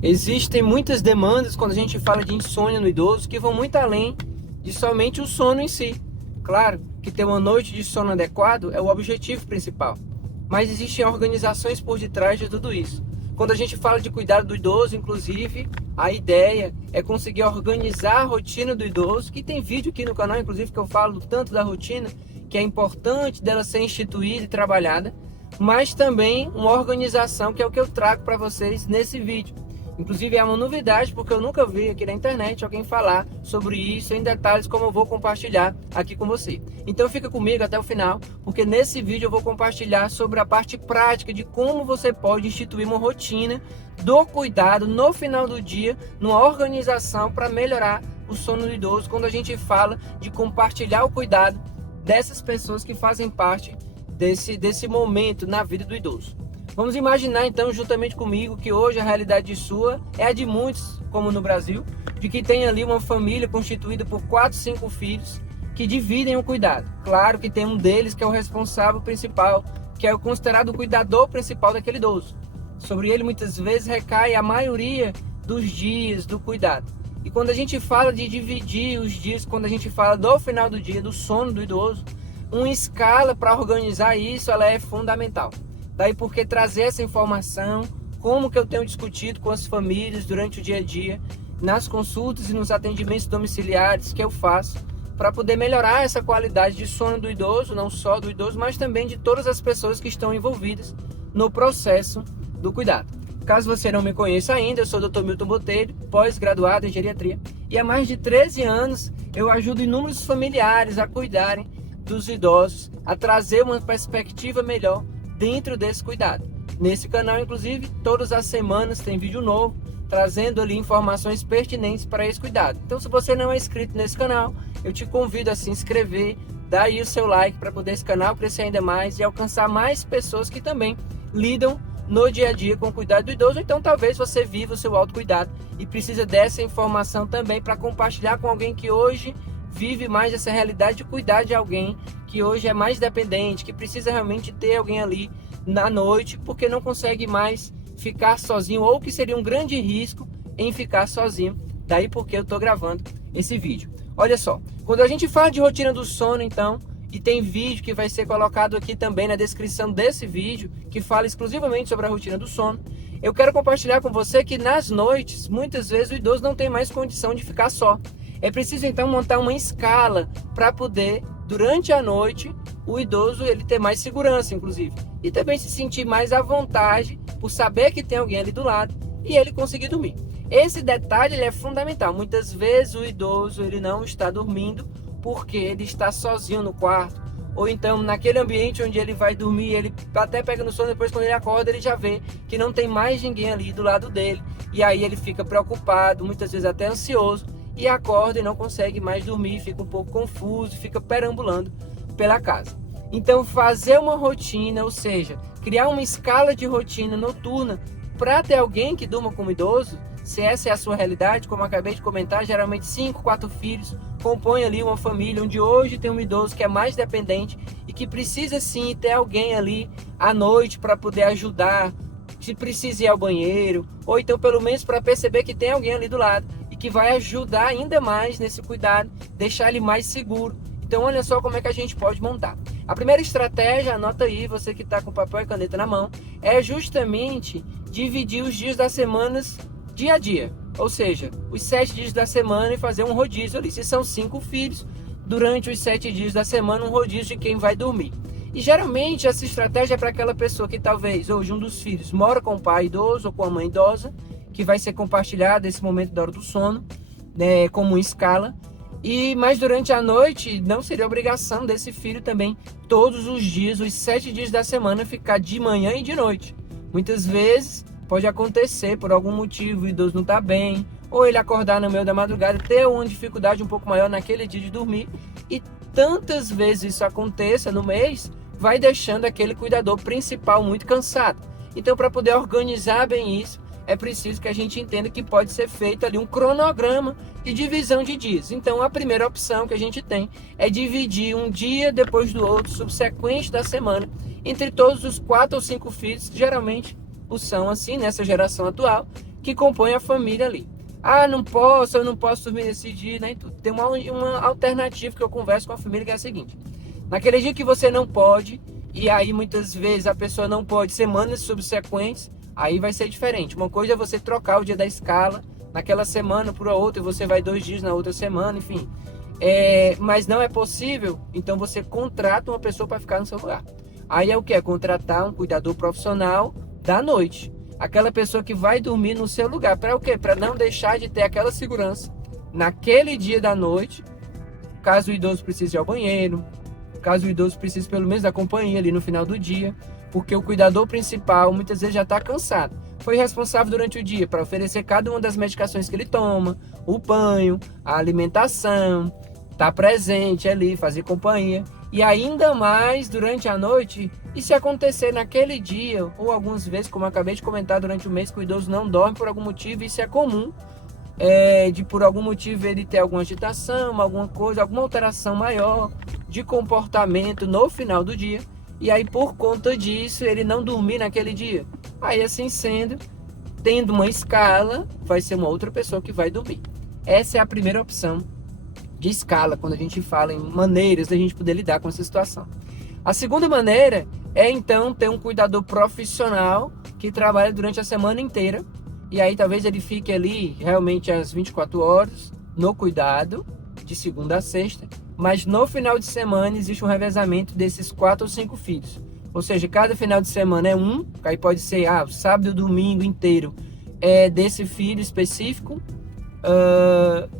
Existem muitas demandas quando a gente fala de insônia no idoso que vão muito além de somente o sono em si. Claro que ter uma noite de sono adequado é o objetivo principal, mas existem organizações por detrás de tudo isso. Quando a gente fala de cuidado do idoso, inclusive, a ideia é conseguir organizar a rotina do idoso, que tem vídeo aqui no canal, inclusive, que eu falo tanto da rotina, que é importante dela ser instituída e trabalhada, mas também uma organização que é o que eu trago para vocês nesse vídeo. Inclusive é uma novidade, porque eu nunca vi aqui na internet alguém falar sobre isso em detalhes, como eu vou compartilhar aqui com você. Então fica comigo até o final, porque nesse vídeo eu vou compartilhar sobre a parte prática de como você pode instituir uma rotina do cuidado no final do dia, numa organização para melhorar o sono do idoso, quando a gente fala de compartilhar o cuidado dessas pessoas que fazem parte desse momento na vida do idoso. Vamos imaginar então, juntamente comigo, que hoje a realidade sua é a de muitos, como no Brasil, de que tem ali uma família constituída por 4, 5 filhos que dividem o cuidado. Claro que tem um deles que é o responsável principal, que é o considerado o cuidador principal daquele idoso. Sobre ele muitas vezes recai a maioria dos dias do cuidado. E quando a gente fala de dividir os dias, quando a gente fala do final do dia, do sono do idoso, uma escala para organizar isso, ela é fundamental. Daí porque trazer essa informação, como que eu tenho discutido com as famílias durante o dia a dia, nas consultas e nos atendimentos domiciliares que eu faço, para poder melhorar essa qualidade de sono do idoso, não só do idoso, mas também de todas as pessoas que estão envolvidas no processo do cuidado. Caso você não me conheça ainda, eu sou o Dr. Milton Botelho, pós-graduado em geriatria, e há mais de 13 anos eu ajudo inúmeros familiares a cuidarem dos idosos, a trazer uma perspectiva melhor dentro desse cuidado. Nesse canal, inclusive, todas as semanas tem vídeo novo, trazendo ali informações pertinentes para esse cuidado. Então, se você não é inscrito nesse canal, eu te convido a se inscrever, dar aí o seu like para poder esse canal crescer ainda mais e alcançar mais pessoas que também lidam no dia a dia com o cuidado do idoso. Então, talvez você viva o seu autocuidado e precisa dessa informação também para compartilhar com alguém que hoje vive mais essa realidade de cuidar de alguém que hoje é mais dependente, que precisa realmente ter alguém ali na noite, porque não consegue mais ficar sozinho, ou que seria um grande risco em ficar sozinho. Daí porque eu estou gravando esse vídeo. Olha só, quando a gente fala de rotina do sono, então, e tem vídeo que vai ser colocado aqui também na descrição desse vídeo, que fala exclusivamente sobre a rotina do sono, eu quero compartilhar com você que nas noites, muitas vezes o idoso não tem mais condição de ficar só. É preciso então montar uma escala para poder, durante a noite, o idoso ele ter mais segurança, inclusive. E também se sentir mais à vontade por saber que tem alguém ali do lado e ele conseguir dormir. Esse detalhe ele é fundamental. Muitas vezes o idoso ele não está dormindo porque ele está sozinho no quarto. Ou então naquele ambiente onde ele vai dormir, ele até pega no sono, depois quando ele acorda ele já vê que não tem mais ninguém ali do lado dele. E aí ele fica preocupado, muitas vezes até ansioso, e acorda e não consegue mais dormir, fica um pouco confuso, fica perambulando pela casa. Então fazer uma rotina, ou seja, criar uma escala de rotina noturna para ter alguém que durma como idoso, se essa é a sua realidade, como eu acabei de comentar, geralmente 5, 4 filhos compõem ali uma família onde hoje tem um idoso que é mais dependente e que precisa sim ter alguém ali à noite para poder ajudar, se precisa ir ao banheiro, ou então pelo menos para perceber que tem alguém ali do lado e que vai ajudar ainda mais nesse cuidado, deixar ele mais seguro. Então olha só como é que a gente pode montar. A primeira estratégia, anota aí, você que está com papel e caneta na mão, é justamente dividir os dias das semanas dia a dia. Ou seja, os 7 dias da semana e fazer um rodízio ali. Se são 5 filhos, durante os 7 dias da semana, um rodízio de quem vai dormir. E geralmente essa estratégia é para aquela pessoa que talvez hoje um dos filhos mora com o pai idoso ou com a mãe idosa, que vai ser compartilhado esse momento da hora do sono, né, como uma escala. Mas durante a noite não seria obrigação desse filho também todos os dias, os 7 dias da semana, ficar de manhã e de noite. Muitas vezes pode acontecer por algum motivo, o idoso não está bem, ou ele acordar no meio da madrugada, ter uma dificuldade um pouco maior naquele dia de dormir, e tantas vezes isso aconteça no mês, vai deixando aquele cuidador principal muito cansado. Então, para poder organizar bem isso, é preciso que a gente entenda que pode ser feito ali um cronograma de divisão de dias. Então, a primeira opção que a gente tem é dividir um dia depois do outro, subsequente da semana, entre todos os 4 ou 5 filhos, que geralmente o são assim, nessa geração atual, que compõem a família ali. Ah, não posso, eu não posso dormir nesse dia, né? Tem uma alternativa que eu converso com a família, que é a seguinte: naquele dia que você não pode, e aí muitas vezes a pessoa não pode semanas subsequentes, aí vai ser diferente. Uma coisa é você trocar o dia da escala naquela semana por outra, e você vai 2 dias na outra semana, enfim. Mas não é possível, então você contrata uma pessoa para ficar no seu lugar. Aí é o que? É contratar um cuidador profissional da noite. Aquela pessoa que vai dormir no seu lugar. Para o quê? Para não deixar de ter aquela segurança naquele dia da noite, caso o idoso precise ir ao banheiro, caso o idoso precise pelo menos da companhia ali no final do dia, porque o cuidador principal muitas vezes já está cansado. Foi responsável durante o dia para oferecer cada uma das medicações que ele toma, o banho, a alimentação, estar presente ali, fazer companhia. E ainda mais durante a noite, e se acontecer naquele dia, ou algumas vezes, como eu acabei de comentar, durante o mês que o idoso não dorme por algum motivo, isso é comum, de por algum motivo ele ter alguma agitação, alguma coisa, alguma alteração maior de comportamento no final do dia, e aí por conta disso ele não dormir naquele dia. Aí assim sendo, tendo uma escala, vai ser uma outra pessoa que vai dormir. Essa é a primeira opção de escala, quando a gente fala em maneiras da gente poder lidar com essa situação. A segunda maneira é então ter um cuidador profissional que trabalha durante a semana inteira, e aí talvez ele fique ali realmente às 24 horas no cuidado, de segunda a sexta, mas no final de semana existe um revezamento desses 4 ou 5 filhos. Ou seja, cada final de semana é um, aí pode ser sábado e domingo inteiro é desse filho específico,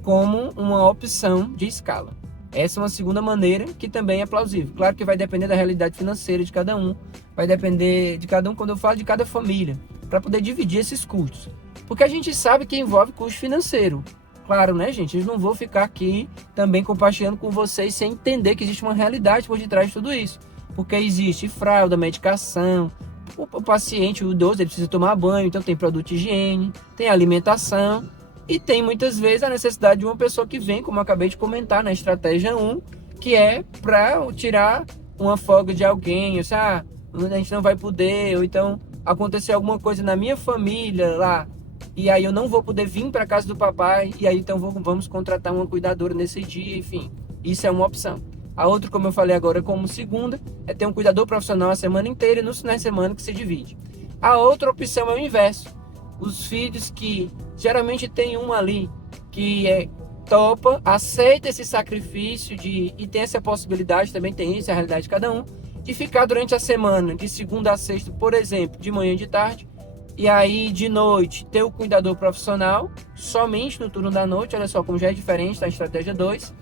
como uma opção de escala. Essa é uma segunda maneira que também é plausível. Claro que vai depender da realidade financeira de cada um, vai depender de cada um, quando eu falo de cada família, para poder dividir esses custos. Porque a gente sabe que envolve custo financeiro. Claro, né, gente? Eu não vou ficar aqui também compartilhando com vocês sem entender que existe uma realidade por detrás de tudo isso. Porque existe fralda, medicação, o paciente, o idoso, ele precisa tomar banho, então tem produto de higiene, tem alimentação. E tem muitas vezes a necessidade de uma pessoa que vem, como eu acabei de comentar, na estratégia 1, que é para tirar uma folga de alguém, a gente não vai poder, ou então acontecer alguma coisa na minha família lá, e aí eu não vou poder vir para casa do papai, e aí então vamos contratar uma cuidadora nesse dia, enfim, isso é uma opção. A outra, como eu falei agora, como segunda, é ter um cuidador profissional a semana inteira e nos finais de semana que se divide. A outra opção é o inverso. Os filhos que geralmente tem um ali que topa, aceita esse sacrifício e tem essa possibilidade, também tem isso, é a realidade de cada um, de ficar durante a semana, de segunda a sexta, por exemplo, de manhã e de tarde, e aí de noite ter o cuidador profissional, somente no turno da noite, olha só como já é diferente da estratégia 2,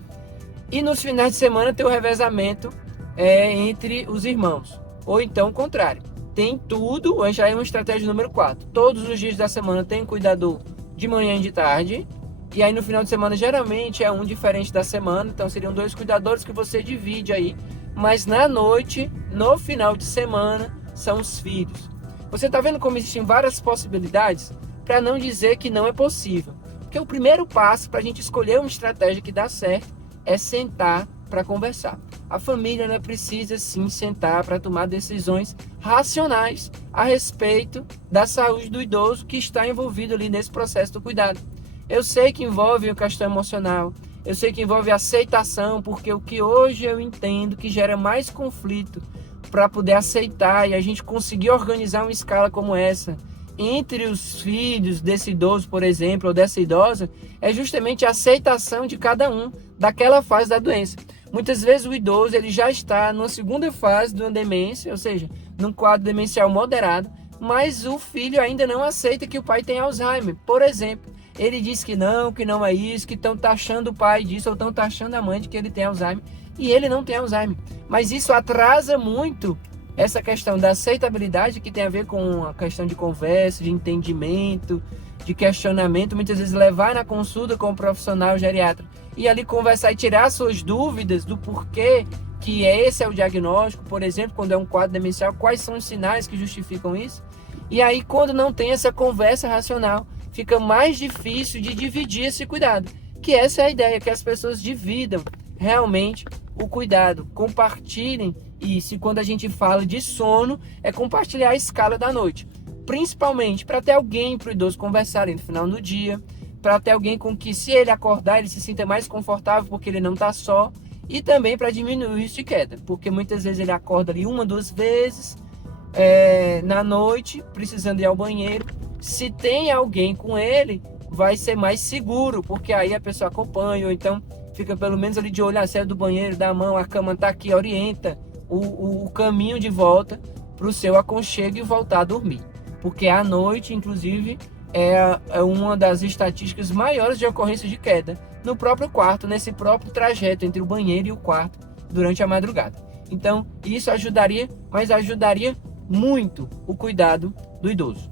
e nos finais de semana ter o revezamento entre os irmãos, ou então o contrário. Tem tudo, já é uma estratégia número 4. Todos os dias da semana tem um cuidador de manhã e de tarde. E aí no final de semana geralmente é um diferente da semana. Então seriam 2 cuidadores que você divide aí. Mas na noite, no final de semana, são os filhos. Você está vendo como existem várias possibilidades? Para não dizer que não é possível. Porque o primeiro passo para a gente escolher uma estratégia que dá certo é sentar para conversar. A família precisa sim sentar para tomar decisões racionais a respeito da saúde do idoso que está envolvido ali nesse processo do cuidado. Eu sei que envolve a questão emocional, eu sei que envolve aceitação, porque o que hoje eu entendo que gera mais conflito para poder aceitar e a gente conseguir organizar uma escala como essa entre os filhos desse idoso, por exemplo, ou dessa idosa, é justamente a aceitação de cada um daquela fase da doença. Muitas vezes o idoso ele já está numa segunda fase de uma demência, ou seja, num quadro demencial moderado, mas o filho ainda não aceita que o pai tem Alzheimer. Por exemplo, ele diz que não é isso, que estão taxando o pai disso, ou estão taxando a mãe de que ele tem Alzheimer, e ele não tem Alzheimer. Mas isso atrasa muito essa questão da aceitabilidade, que tem a ver com a questão de conversa, de entendimento, de questionamento, muitas vezes levar na consulta com o profissional geriatra e ali conversar e tirar suas dúvidas do porquê que esse é o diagnóstico, por exemplo, quando é um quadro demencial, quais são os sinais que justificam isso. E aí, quando não tem essa conversa racional, fica mais difícil de dividir esse cuidado, que essa é a ideia, que as pessoas dividam realmente o cuidado, compartilhem. E se quando a gente fala de sono, é compartilhar a escala da noite. principalmente para ter alguém para o idoso conversar no final do dia, para ter alguém com que, se ele acordar, ele se sinta mais confortável porque ele não está só, e também para diminuir o risco de queda, porque muitas vezes ele acorda ali 1, 2 vezes na noite, precisando ir ao banheiro. Se tem alguém com ele, vai ser mais seguro, porque aí a pessoa acompanha, ou então fica pelo menos ali de olho, saiu do banheiro, dá a mão, a cama está aqui, orienta o caminho de volta para o seu aconchego e voltar a dormir. Porque à noite, inclusive, é uma das estatísticas maiores de ocorrência de queda no próprio quarto, nesse próprio trajeto entre o banheiro e o quarto durante a madrugada. Então, isso ajudaria, mas ajudaria muito o cuidado do idoso.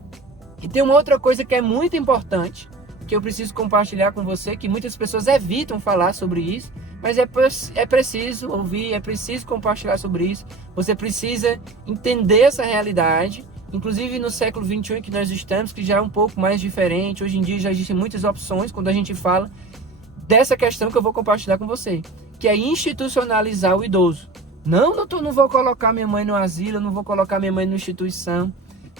E tem uma outra coisa que é muito importante, que eu preciso compartilhar com você, que muitas pessoas evitam falar sobre isso, mas é preciso ouvir, é preciso compartilhar sobre isso. Você precisa entender essa realidade, inclusive no século XXI que nós estamos, que já é um pouco mais diferente. Hoje em dia já existem muitas opções quando a gente fala dessa questão que eu vou compartilhar com você, que é institucionalizar o idoso. Não vou colocar minha mãe no asilo, não vou colocar minha mãe na instituição.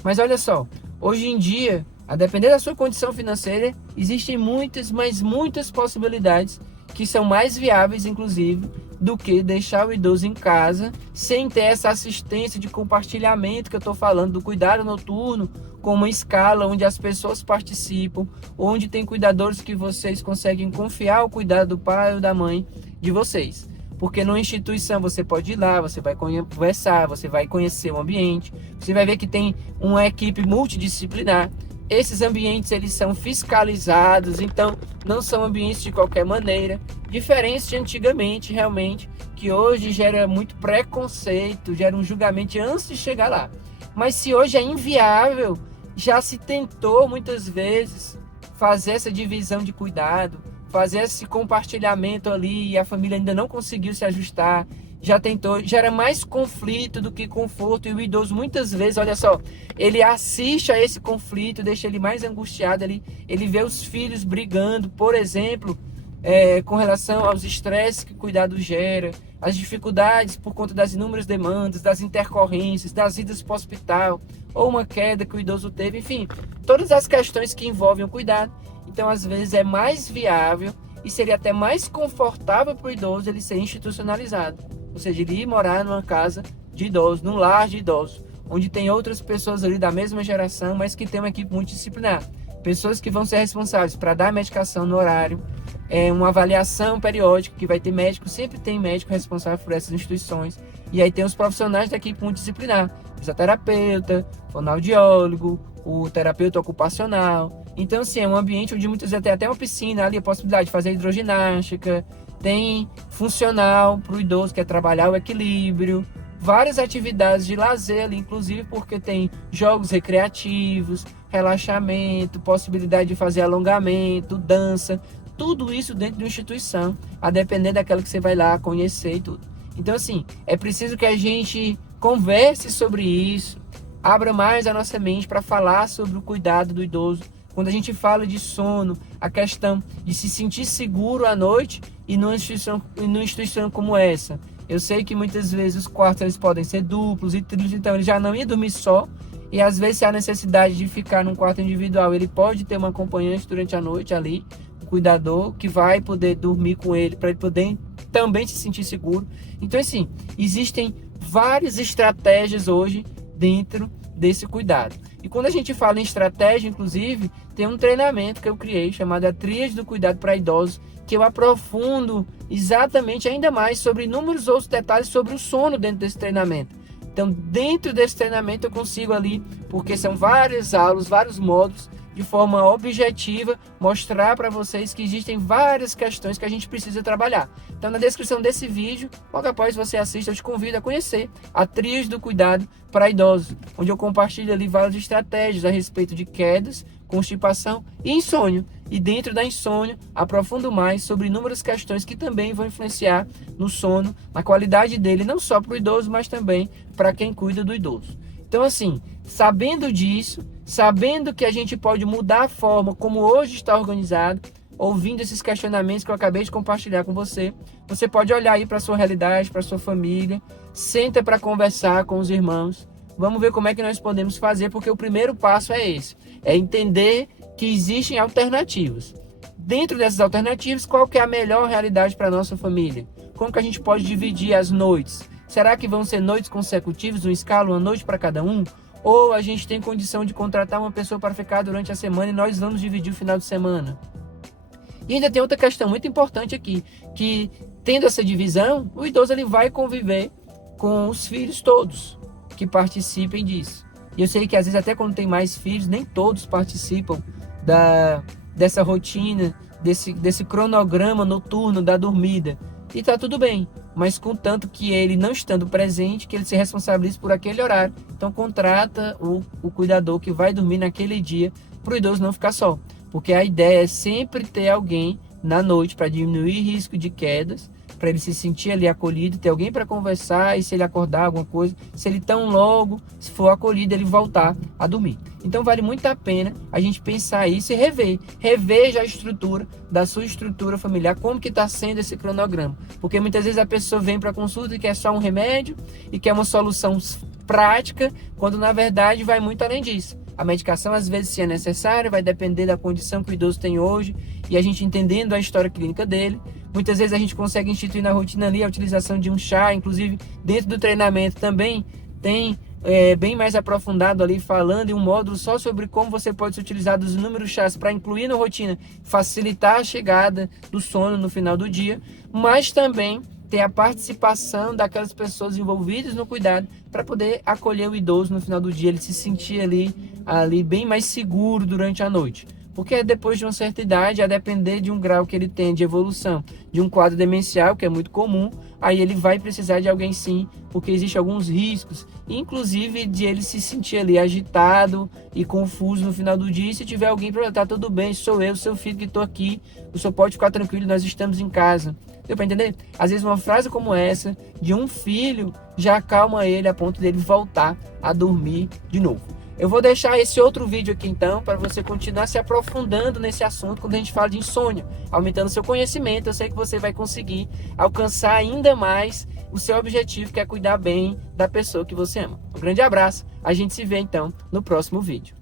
Mas olha só, hoje em dia, a depender da sua condição financeira, existem muitas, mas muitas possibilidades que são mais viáveis, inclusive, do que deixar o idoso em casa, sem ter essa assistência de compartilhamento que eu estou falando, do cuidado noturno, com uma escala onde as pessoas participam, onde tem cuidadores que vocês conseguem confiar o cuidado do pai ou da mãe de vocês. Porque numa instituição você pode ir lá, você vai conversar, você vai conhecer o ambiente, você vai ver que tem uma equipe multidisciplinar. Esses ambientes, eles são fiscalizados, então não são ambientes de qualquer maneira, diferentes de antigamente, realmente, que hoje gera muito preconceito, gera um julgamento antes de chegar lá. Mas se hoje é inviável, já se tentou muitas vezes fazer essa divisão de cuidado, fazer esse compartilhamento ali, e a família ainda não conseguiu se ajustar, já tentou, gera mais conflito do que conforto, e o idoso muitas vezes, olha só, ele assiste a esse conflito, deixa ele mais angustiado, ele vê os filhos brigando, por exemplo, com relação aos estresses que o cuidado gera, as dificuldades por conta das inúmeras demandas, das intercorrências, das idas para o hospital, ou uma queda que o idoso teve, enfim, todas as questões que envolvem o cuidado. Então, às vezes, é mais viável e seria até mais confortável para o idoso ele ser institucionalizado. Ou seja, ele ir morar numa casa de idosos, num lar de idosos, onde tem outras pessoas ali da mesma geração, mas que tem uma equipe multidisciplinar. Pessoas que vão ser responsáveis para dar medicação no horário, uma avaliação periódica, que vai ter médico, sempre tem médico responsável por essas instituições. E aí tem os profissionais da equipe multidisciplinar, fisioterapeuta, fonoaudiólogo, o terapeuta ocupacional. Então, assim, é um ambiente onde muitas vezes tem até uma piscina ali, a possibilidade de fazer hidroginástica, tem funcional para o idoso que é trabalhar o equilíbrio, várias atividades de lazer ali, inclusive porque tem jogos recreativos, relaxamento, possibilidade de fazer alongamento, dança, tudo isso dentro de uma instituição, a depender daquela que você vai lá conhecer e tudo. Então, assim, é preciso que a gente converse sobre isso, abra mais a nossa mente para falar sobre o cuidado do idoso. Quando a gente fala de sono, a questão de se sentir seguro à noite e numa instituição como essa. Eu sei que muitas vezes os quartos eles podem ser duplos e triplos, então ele já não ia dormir só. E às vezes, se há necessidade de ficar num quarto individual, ele pode ter um acompanhante durante a noite ali, um cuidador que vai poder dormir com ele, para ele poder também se sentir seguro. Então, assim, existem várias estratégias hoje dentro desse cuidado. E quando a gente fala em estratégia, inclusive, tem um treinamento que eu criei, chamado a Tríade do Cuidado para Idosos, que eu aprofundo exatamente ainda mais sobre inúmeros outros detalhes sobre o sono dentro desse treinamento. Então, dentro desse treinamento eu consigo ali, porque são várias aulas, vários módulos, de forma objetiva, mostrar para vocês que existem várias questões que a gente precisa trabalhar. Então, na descrição desse vídeo, logo após você assistir, eu te convido a conhecer a Tríade do Cuidado para Idosos, onde eu compartilho ali várias estratégias a respeito de quedas, constipação e insônia. E dentro da insônia, aprofundo mais sobre inúmeras questões que também vão influenciar no sono, na qualidade dele, não só para o idoso, mas também para quem cuida do idoso. Então, assim, sabendo disso, sabendo que a gente pode mudar a forma como hoje está organizado, ouvindo esses questionamentos que eu acabei de compartilhar com você, você pode olhar aí para a sua realidade, para a sua família, senta para conversar com os irmãos, vamos ver como é que nós podemos fazer, porque o primeiro passo é esse, é entender que existem alternativas. Dentro dessas alternativas, qual que é a melhor realidade para a nossa família? Como que a gente pode dividir as noites? Será que vão ser noites consecutivas, uma escala, uma noite para cada um? Ou a gente tem condição de contratar uma pessoa para ficar durante a semana e nós vamos dividir o final de semana? E ainda tem outra questão muito importante aqui, que tendo essa divisão, o idoso ele vai conviver com os filhos todos que participem disso. E eu sei que às vezes até quando tem mais filhos, nem todos participam dessa rotina, desse cronograma noturno da dormida. E tá tudo bem, mas contanto que ele não estando presente, que ele se responsabilize por aquele horário. Então contrata o cuidador que vai dormir naquele dia, para o idoso não ficar só. Porque a ideia é sempre ter alguém na noite para diminuir o risco de quedas, para ele se sentir ali acolhido, ter alguém para conversar, e se ele acordar alguma coisa, se ele tão logo, se for acolhido, ele voltar a dormir. Então vale muito a pena a gente pensar isso e rever já a estrutura da sua estrutura familiar, como que está sendo esse cronograma. Porque muitas vezes a pessoa vem para a consulta e quer só um remédio, e quer uma solução prática, quando na verdade vai muito além disso. A medicação, às vezes, se é necessária, vai depender da condição que o idoso tem hoje, e a gente entendendo a história clínica dele. Muitas vezes a gente consegue instituir na rotina ali a utilização de um chá, inclusive dentro do treinamento também tem bem mais aprofundado ali, falando em um módulo só sobre como você pode se utilizar dos inúmeros chás para incluir na rotina, facilitar a chegada do sono no final do dia, mas também ter a participação daquelas pessoas envolvidas no cuidado para poder acolher o idoso no final do dia, ele se sentir ali bem mais seguro durante a noite. Porque depois de uma certa idade, a depender de um grau que ele tem de evolução, de um quadro demencial, que é muito comum, aí ele vai precisar de alguém sim, porque existem alguns riscos, inclusive de ele se sentir ali agitado e confuso no final do dia, e se tiver alguém para tá tudo bem, sou eu, seu filho que estou aqui, o senhor pode ficar tranquilo, nós estamos em casa. Deu para entender? Às vezes uma frase como essa, de um filho, já acalma ele a ponto dele voltar a dormir de novo. Eu vou deixar esse outro vídeo aqui então, para você continuar se aprofundando nesse assunto quando a gente fala de insônia, aumentando seu conhecimento. Eu sei que você vai conseguir alcançar ainda mais o seu objetivo, que é cuidar bem da pessoa que você ama. Um grande abraço, a gente se vê então no próximo vídeo.